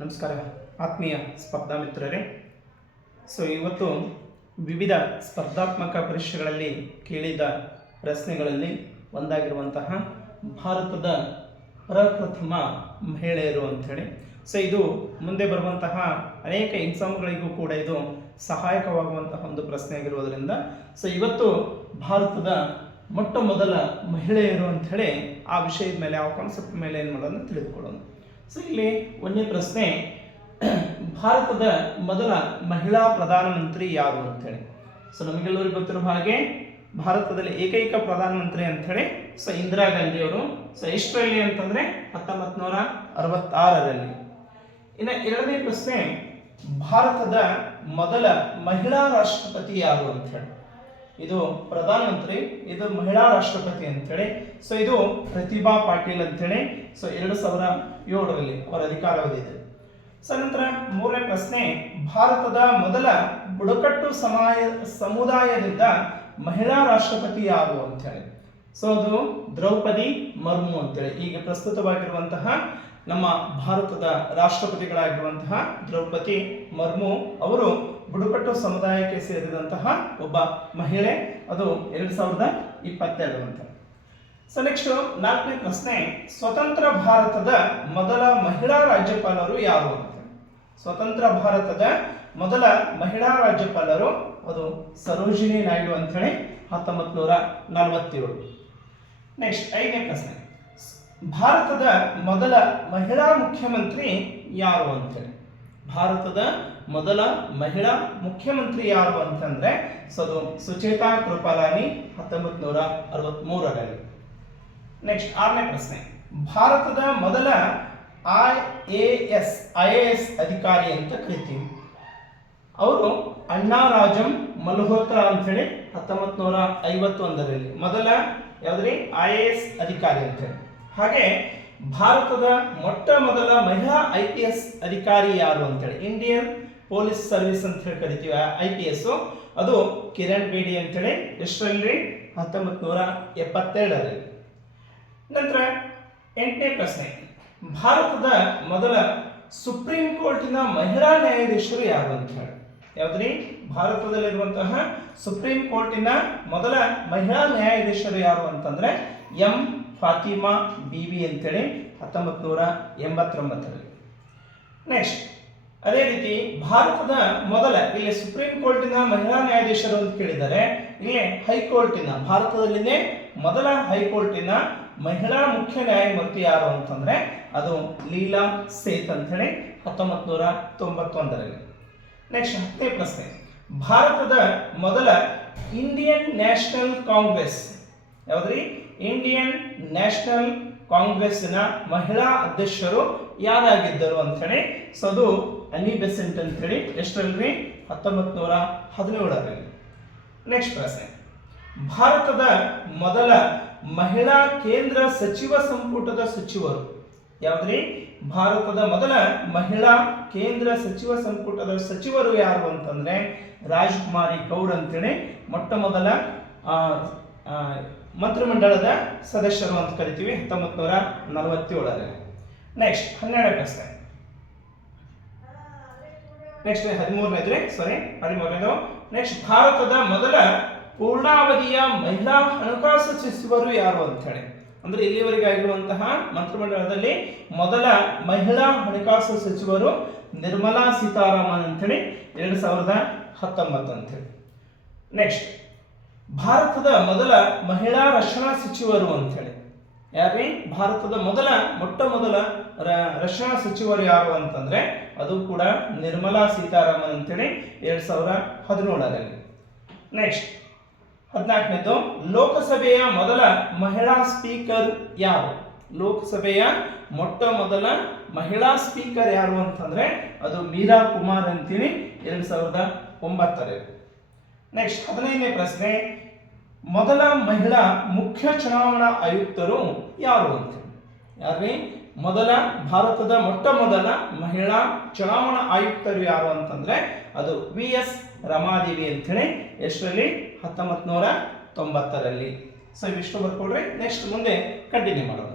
ನಮಸ್ಕಾರ ಆತ್ಮೀಯ ಸ್ಪರ್ಧಾ ಮಿತ್ರರೇ. ಇವತ್ತು ವಿವಿಧ ಸ್ಪರ್ಧಾತ್ಮಕ ಪರೀಕ್ಷೆಗಳಲ್ಲಿ ಕೇಳಿದ ಪ್ರಶ್ನೆಗಳಲ್ಲಿ ಒಂದಾಗಿರುವಂತಹ ಭಾರತದ ಪ್ರಪ್ರಥಮ ಮಹಿಳೆಯರು ಅಂಥೇಳಿ ಇದು ಮುಂದೆ ಬರುವಂತಹ ಅನೇಕ ಎಕ್ಸಾಮ್ಗಳಿಗೂ ಕೂಡ ಇದು ಸಹಾಯಕವಾಗುವಂತಹ ಒಂದು ಪ್ರಶ್ನೆ ಆಗಿರುವುದರಿಂದ ಇವತ್ತು ಭಾರತದ ಮೊಟ್ಟ ಮೊದಲ ಮಹಿಳೆಯರು ಅಂಥೇಳಿ ಆ ವಿಷಯದ ಮೇಲೆ ಆ ಕಾನ್ಸೆಪ್ಟ್ ಮೇಲೆ ಏನು ಮಾಡೋದನ್ನು ತಿಳಿದುಕೊಳ್ಳೋಣ. ಇಲ್ಲಿ ಒಂದನೇ ಪ್ರಶ್ನೆ, ಭಾರತದ ಮೊದಲ ಮಹಿಳಾ ಪ್ರಧಾನಮಂತ್ರಿ ಯಾರು ಅಂತೇಳಿ. ನಮಗೆಲ್ಲರಿಗೂ ಗೊತ್ತಿರೋ ಹಾಗೆ ಭಾರತದಲ್ಲಿ ಏಕೈಕ ಪ್ರಧಾನಮಂತ್ರಿ ಅಂಥೇಳಿ ಇಂದಿರಾ ಗಾಂಧಿ ಅವರು. ಎಷ್ಟರಲ್ಲಿ ಅಂತಂದ್ರೆ 1966ರಲ್ಲಿ. ಇನ್ನು ಎರಡನೇ ಪ್ರಶ್ನೆ, ಭಾರತದ ಮೊದಲ ಮಹಿಳಾ ರಾಷ್ಟ್ರಪತಿ ಯಾರು ಅಂತೇಳಿ. ಇದು ಪ್ರಧಾನಮಂತ್ರಿ, ಇದು ಮಹಿಳಾ ರಾಷ್ಟ್ರಪತಿ ಅಂತೇಳಿ ಇದು ಪ್ರತಿಭಾ ಪಾಟೀಲ್ ಅಂತೇಳಿ 2007ರಲ್ಲಿ ಅವರ ಅಧಿಕಾರಾವಧಿ ಇದೆ. ನಂತರ ಮೂರನೇ ಪ್ರಶ್ನೆ, ಭಾರತದ ಮೊದಲ ಬುಡಕಟ್ಟು ಸಮುದಾಯದಿಂದ ಮಹಿಳಾ ರಾಷ್ಟ್ರಪತಿ ಯಾರು ಅಂತೇಳಿ. ಅದು ದ್ರೌಪದಿ ಮುರ್ಮು ಅಂತೇಳಿ. ಈಗ ಪ್ರಸ್ತುತವಾಗಿರುವಂತಹ ನಮ್ಮ ಭಾರತದ ರಾಷ್ಟ್ರಪತಿಗಳಾಗಿರುವಂತಹ ದ್ರೌಪದಿ ಮುರ್ಮು ಅವರು ಬುಡಕಟ್ಟು ಸಮುದಾಯಕ್ಕೆ ಸೇರಿದಂತಹ ಒಬ್ಬ ಮಹಿಳೆ. ಅದು 2022 ಅಂತ. ನೆಕ್ಸ್ಟ್ ನಾಲ್ಕನೇ ಪ್ರಶ್ನೆ, ಸ್ವತಂತ್ರ ಭಾರತದ ಮೊದಲ ಮಹಿಳಾ ರಾಜ್ಯಪಾಲರು ಯಾರು ಅಂತ. ಸ್ವತಂತ್ರ ಭಾರತದ ಮೊದಲ ಮಹಿಳಾ ರಾಜ್ಯಪಾಲರು ಅದು ಸರೋಜಿನಿ ನಾಯ್ಡು ಅಂತೇಳಿ 1947. ನೆಕ್ಸ್ಟ್ ಐದನೇ ಪ್ರಶ್ನೆ, ಭಾರತದ ಮೊದಲ ಮಹಿಳಾ ಮುಖ್ಯಮಂತ್ರಿ ಯಾರು ಅಂತೇಳಿ. ಭಾರತದ ಮೊದಲ ಮಹಿಳಾ ಮುಖ್ಯಮಂತ್ರಿ ಯಾರು ಅಂತಂದ್ರೆ ಅದು ಸುಚೇತಾ ಕೃಪಲಾನಿ 1963ರಲ್ಲಿ. ನೆಕ್ಸ್ಟ್ ಆರನೇ ಪ್ರಶ್ನೆ, ಭಾರತದ ಮೊದಲ ಐಎಎಸ್ ಅಧಿಕಾರಿ ಅಂತ ಕರಿತೀವಿ. ಅವರು ಅಣ್ಣಾರಾಜಂ ಮಲ್ಹೋತ್ರಾ ಅಂತೇಳಿ 1951ರಲ್ಲಿ ಮೊದಲ ಯಾವ್ದ್ರಿ ಐಎಎಸ್ ಅಧಿಕಾರಿ ಅಂತೇಳಿ. ಹಾಗೆ ಭಾರತದ ಮೊಟ್ಟ ಮೊದಲ ಮಹಿಳಾ IPS ಅಧಿಕಾರಿ ಯಾರು ಅಂತೇಳಿ, ಇಂಡಿಯನ್ ಪೊಲೀಸ್ ಸರ್ವಿಸ್ ಅಂತ ಹೇಳಿ ಕರಿತೀವಿ IPS, ಅದು ಕಿರಣ್ ಬೇಡಿ ಅಂತೇಳಿ. ಎಷ್ಟರಲ್ಲಿ? 1972ರಲ್ಲಿ. ನಂತರ ಎಂಟನೇ ಪ್ರಶ್ನೆ, ಭಾರತದ ಮೊದಲ ಸುಪ್ರೀಂ ಕೋರ್ಟಿನ ಮಹಿಳಾ ನ್ಯಾಯಾಧೀಶರು ಯಾರು ಅಂತ ಹೇಳಿ. ಯಾವ್ದ್ರಿ? ಭಾರತದಲ್ಲಿರುವಂತಹ ಸುಪ್ರೀಂ ಕೋರ್ಟಿನ ಮೊದಲ ಮಹಿಳಾ ನ್ಯಾಯಾಧೀಶರು ಯಾರು ಅಂತಂದ್ರೆ ಎಂ ಫಾತಿಮಾ ಬಿಬಿ ಅಂತೇಳಿ 1989ರಲ್ಲಿ. ನೆಕ್ಸ್ಟ್ ಅದೇ ರೀತಿ ಭಾರತದ ಮೊದಲ, ಇಲ್ಲಿ ಸುಪ್ರೀಂ ಕೋರ್ಟಿನ ಮಹಿಳಾ ನ್ಯಾಯಾಧೀಶರು ಅಂತ ಕೇಳಿದರೆ, ಇಲ್ಲಿ ಹೈಕೋರ್ಟಿನ, ಭಾರತದಲ್ಲಿನೇ ಮೊದಲ ಹೈಕೋರ್ಟಿನ ಮಹಿಳಾ ಮುಖ್ಯ ನ್ಯಾಯಮೂರ್ತಿ ಯಾರು ಅಂತಂದ್ರೆ ಅದು ಲೀಲಾ ಸೇತ್ ಅಂತ ಹೇಳಿ 1991ರಲ್ಲಿ. ನೆಕ್ಸ್ಟ್ 10ನೇ ಪ್ರಶ್ನೆ, ಭಾರತದ ಮೊದಲ ಇಂಡಿಯನ್ ನ್ಯಾಷನಲ್ ಕಾಂಗ್ರೆಸ್ ಯಾವ್ದ್ರಿ? ಇಂಡಿಯನ್ ನ್ಯಾಷನಲ್ ಕಾಂಗ್ರೆಸ್ನ ಮಹಿಳಾ ಅಧ್ಯಕ್ಷರು ಯಾರಾಗಿದ್ದರು ಅಂತ ಹೇಳಿ ಅದು ಅನಿ ಬೆಸೆಂಟ್ ಅಂತ ಹೇಳಿ. ಎಷ್ಟರಲ್ಲಿ? 1917ರಲ್ಲಿ. ನೆಕ್ಸ್ಟ್ ಪ್ರಶ್ನೆ, ಭಾರತದ ಮೊದಲ ಮಹಿಳಾ ಕೇಂದ್ರ ಸಚಿವ ಸಂಪುಟದ ಸಚಿವರು ಯಾವ್ದ್ರಿ? ಭಾರತದ ಮೊದಲ ಮಹಿಳಾ ಕೇಂದ್ರ ಸಚಿವ ಸಂಪುಟದ ಸಚಿವರು ಯಾರು ಅಂತಂದ್ರೆ ರಾಜ್ಕುಮಾರಿ ಕೌರ್ ಅಂತೇಳಿ ಮೊಟ್ಟ ಮೊದಲ ಮಂತ್ರಿಮಂಡಲದ ಸದಸ್ಯರು ಅಂತ ಕರಿತೀವಿ 1947ರಲ್ಲಿ. ನೆಕ್ಸ್ಟ್ 12ನೇ ಪ್ರಶ್ನೆ, ನೆಕ್ಸ್ಟ್ 13ನೇದು. ನೆಕ್ಸ್ಟ್ ಭಾರತದ ಮೊದಲ ಪೂರ್ಣಾವಧಿಯ ಮಹಿಳಾ ಹಣಕಾಸು ಸಚಿವರು ಯಾರು ಅಂತ ಹೇಳಿ. ಅಂದ್ರೆ ಇಲ್ಲಿವರೆಗೆ ಆಗಿರುವಂತಹ ಮಂತ್ರಿಮಂಡಲದಲ್ಲಿ ಮೊದಲ ಮಹಿಳಾ ಹಣಕಾಸು ಸಚಿವರು ನಿರ್ಮಲಾ ಸೀತಾರಾಮನ್ ಅಂತೇಳಿ 2019 ಅಂತೇಳಿ. ನೆಕ್ಸ್ಟ್ ಭಾರತದ ಮೊದಲ ಮಹಿಳಾ ರಕ್ಷಣಾ ಸಚಿವರು ಅಂತೇಳಿ ಯಾರ್ರಿ? ಭಾರತದ ಮೊಟ್ಟ ಮೊದಲ ರಕ್ಷಣಾ ಸಚಿವರು ಯಾರು ಅಂತಂದ್ರೆ ಅದು ಕೂಡ ನಿರ್ಮಲಾ ಸೀತಾರಾಮನ್ ಅಂತೇಳಿ 2017ರಲ್ಲಿ. ನೆಕ್ಸ್ಟ್ 14ನೇದು, ಲೋಕಸಭೆಯ ಮೊದಲ ಮಹಿಳಾ ಸ್ಪೀಕರ್ ಯಾರು? ಲೋಕಸಭೆಯ ಮೊಟ್ಟ ಮೊದಲ ಮಹಿಳಾ ಸ್ಪೀಕರ್ ಯಾರು ಅಂತಂದ್ರೆ ಅದು ಮೀರಾ ಕುಮಾರ್ ಅಂತೇಳಿ 2009ರಲ್ಲಿ. ನೆಕ್ಸ್ಟ್ 15ನೇ ಪ್ರಶ್ನೆ, ಮೊದಲ ಮಹಿಳಾ ಮುಖ್ಯ ಚುನಾವಣಾ ಆಯುಕ್ತರು ಯಾರು ಅಂತ. ಯಾರ್ರಿ? ಭಾರತದ ಮೊಟ್ಟ ಮೊದಲ ಮಹಿಳಾ ಚುನಾವಣಾ ಆಯುಕ್ತರು ಯಾರು ಅಂತಂದ್ರೆ ಅದು VS ರಮಾದೇವಿ ಅಂತೇಳಿ. ಎಷ್ಟರಲ್ಲಿ? 1990ರಲ್ಲಿ. ಇವಿಷ್ಟು ಬರ್ಕೊಳ್ರಿ. ನೆಕ್ಸ್ಟ್ ಮುಂದೆ ಕಂಟಿನ್ಯೂ ಮಾಡೋಣ.